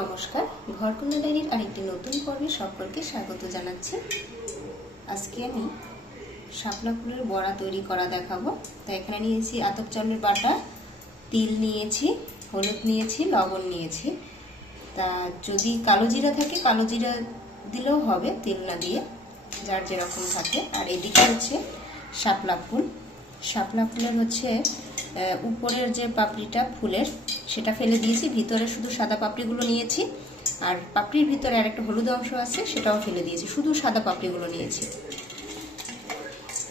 নমস্কার, ঘরকন্যা ডায়েরির আরেকটি নতুন পর্বে সকলকে স্বাগত জানাচ্ছি। আজকে আমি শাপলা ফুলের বড়া তৈরি করা দেখাবো। তাই এখানে নিয়েছি আতপ চালের বাটা, তিল নিয়েছি, হলুদ নিয়েছি, লবণ নিয়েছি। তা যদি কালো জিরা থাকে কালো জিরা দিলেও হবে, তিল না দিয়ে, যার যেরকম থাকে। আর এদিকে হচ্ছে শাপলা ফুল। শাপলা ফুলের হচ্ছে উপরের যে পাপড়িটা ফুলের সেটা ফেলে দিয়েছি, ভিতরে শুধু সাদা পাপড়িগুলো নিয়েছি। আর পাপড়ির ভিতরে আর একটা হলুদ অংশ আছে, সেটাও ফেলে দিয়েছি, শুধু সাদা পাপড়িগুলো নিয়েছি।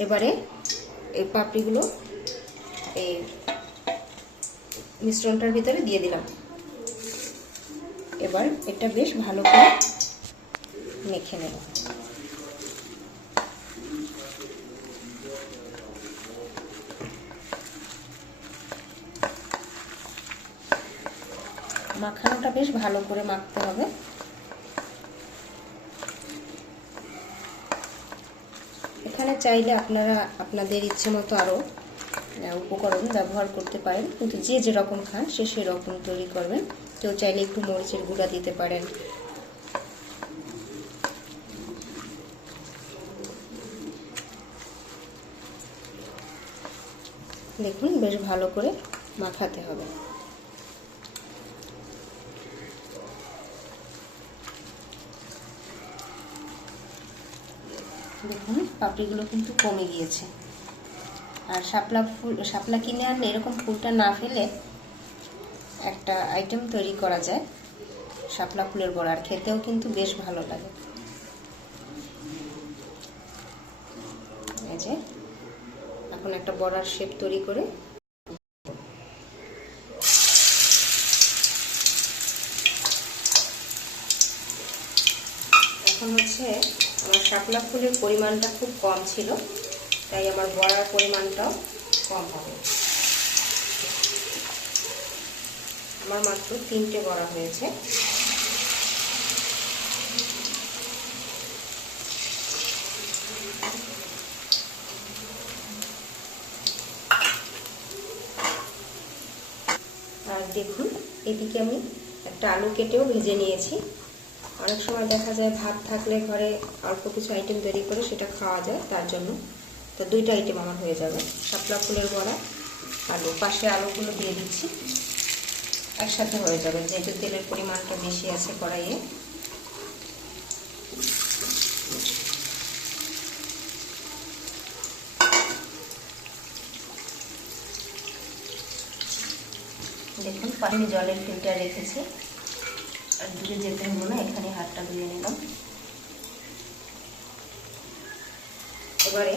এবারে এই পাপড়িগুলো এই মিশ্রণটার ভিতরে দিয়ে দিলাম। এবার এটা বেশ ভালো করে মেখে নেব। মাখানোটা বেশ ভালো করে মাখতে হবে। এখানে চাইলে আপনারা আপনাদের ইচ্ছে মতো আরও উপকরণ ব্যবহার করতে পারেন, কিন্তু যে যেরকম খান সে সেরকম তৈরি করবেন। কেউ চাইলে একটু মরিচের গুঁড়া দিতে পারেন। দেখুন বেশ ভালো করে মাখাতে হবে। দেখুন পাপড়িগুলো কিন্তু কমে গিয়েছে। আর শাপলা কিনে আনলে এরকম ফুলটা না ফেলে একটা আইটেম তৈরি করা যায়, শাপলা ফুলের বড়া, আর খেতেও কিন্তু বেশ ভালো লাগে। এই যে এখন একটা বড়ার শেপ তৈরি করে এখন হচ্ছে আমার শাপলা ফুলের পরিমাণটা খুব কম ছিল, তাই আমার বড়ার পরিমাণটাও কম হবে। আমার মাত্র 3টে বড়া হয়েছে। আর দেখুন এদিকে আমি একটা আলু কেটেও ভেজে নিয়েছি। অনেক সময় দেখা যায় ভাত থাকলে ঘরে অল্প কিছু আইটেম তৈরি করে সেটা খাওয়া যায়, তার জন্য। তো 2টা আইটেম আমার হয়ে যাবে, শাপলা ফুলের বড়া, আলু। পাশে আলুগুলো দিয়ে দিচ্ছি, একসাথে হয়ে যাবে, যেহেতু তেলের পরিমাণটা বেশি আছে কড়াইয়ে। দেখুন পানি জলের ফিল্টার রেখেছি, আর দূরে যেতে হলো না, এখানে হাতটা ধুয়ে নিলাম। এবারে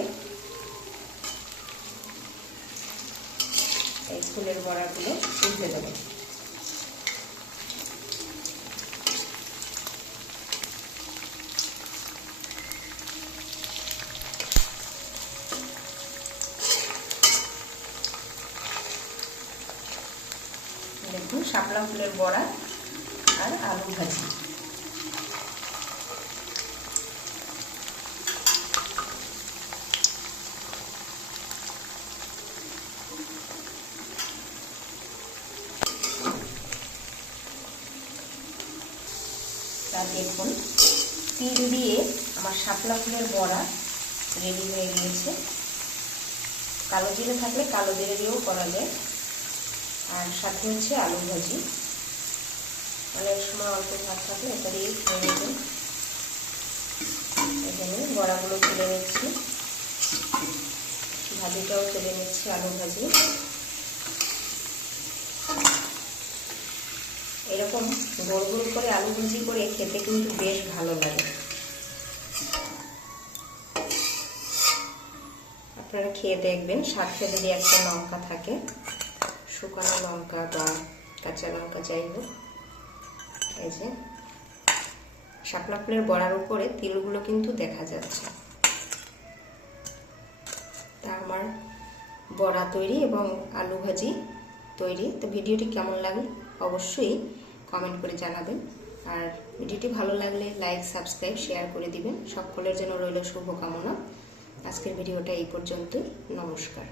এই ফুলের বড়াগুলো উঠে দেবো। দেখুন শাপলা ফুলের বড়া আর আলু ভাজি। দেখুন তিল দিয়ে আমার শাপলা ফুলের বড়া রেডি হয়ে গিয়েছে। কালো জিরে থাকলে কালো জিরে দিয়েও করা যায়। আর সাথে হচ্ছে আলু ভাজি। অনেক সময় অল্প ভাত থাকলে এটা দিয়ে খেয়ে নেবেন। এখানে বড়াগুলো তুলে নিচ্ছি, ভাজিটাও তুলে নিচ্ছি, আলু ভাজি। এরকম গোল গোল করে আলু ভাজি করে খেতে কিন্তু বেশ ভালো লাগে। আপনারা খেয়ে দেখবেন। সাথে যদি একটা লঙ্কা থাকে, শুকনো লঙ্কা বা কাঁচা লঙ্কা যাই হোক। এই যে শাপলা ফুলের বড়ার উপরে তিলগুলো কিন্তু দেখা যাচ্ছে। তা আমার বড়া তৈরি এবং আলু ভাজি তৈরি। তো ভিডিওটি কেমন লাগলো অবশ্যই কমেন্ট করে জানাবেন। আর ভিডিওটি ভালো লাগলে লাইক, সাবস্ক্রাইব, শেয়ার করে দিবেন। সকলের জন্য রইল শুভকামনা। আজকের ভিডিওটা এই পর্যন্তই। নমস্কার।